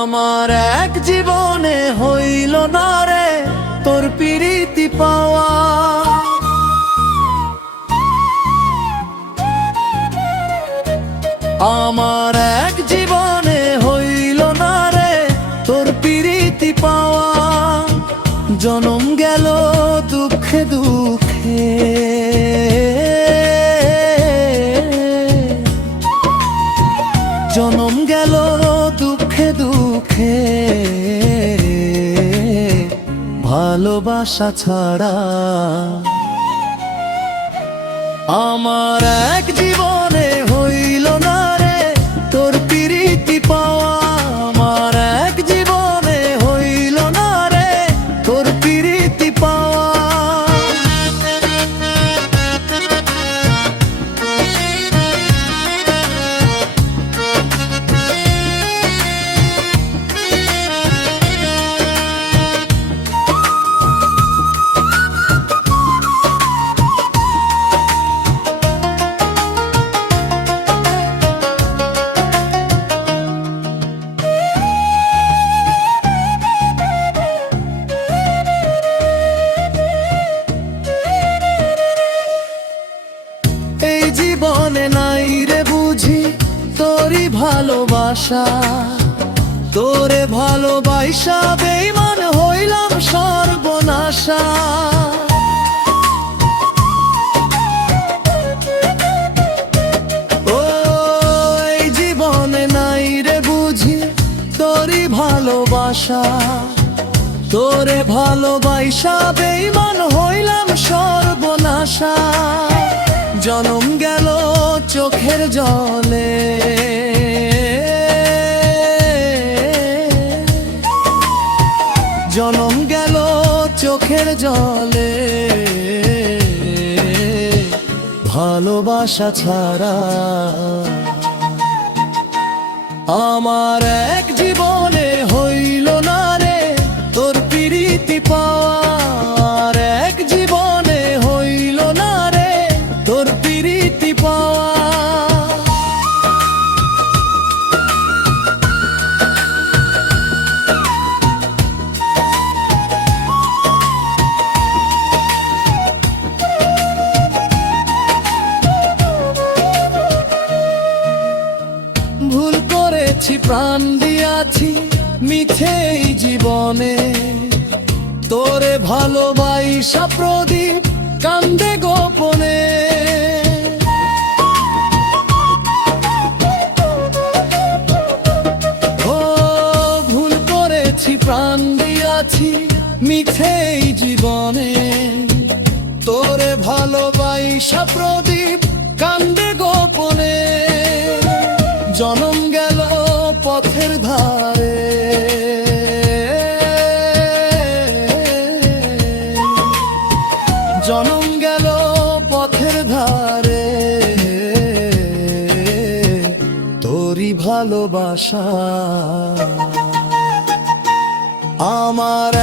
আমার এক জীবনে হইল না রে তোর প্রীতি পাওয়া। আমার এক জীবনে হইল না রে তোর প্রীতি পাওয়া। জনম গেল দুঃখে দুঃখে, জনম গেল দুঃখে দুঃখে, ভালোবাসা ছাড়া। আমার এক জীবনে হইল না রে তোর প্রীতি পাওয়া। আমার এক জীবনে হইল না রে তোর প্রীতি পাওয়া। এই জীবনে নাই রে বুঝি তোরই ভালোবাসা। তোরে ভালোবাসা বেঈমান হইলাম সর্বনাশা। ও এই জীবনে নাই রে বুঝি তোরই ভালোবাসা। তোরে ভালোবাসা বেঈমান হইলাম সর্বনাশা। জনম গেল চোখের জলে, জনম গেল চোখের জলে, ভালোবাসা ছাড়া। আমার এক জীবনে হইল না রে তোর প্রীতি পাওয়া। আর এক জীবনে হইল না রে তোর প্রীতি পাওয়া। ভুল করেছি প্রাণ দিয়াছি মিছে এই জীবনে। তোরে ভালোবাসা প্রদীপ কান্দে গোপনে। ও ভুল করেছি প্রাণ দিয়াছি মিছে এই জীবনে। তোরে ভালোবাসা প্রদীপ কান্দে গোপনে। জনম গেল পথের ধারে, জনম গেল পথের ধারে, তোরই ভালোবাসা। আমার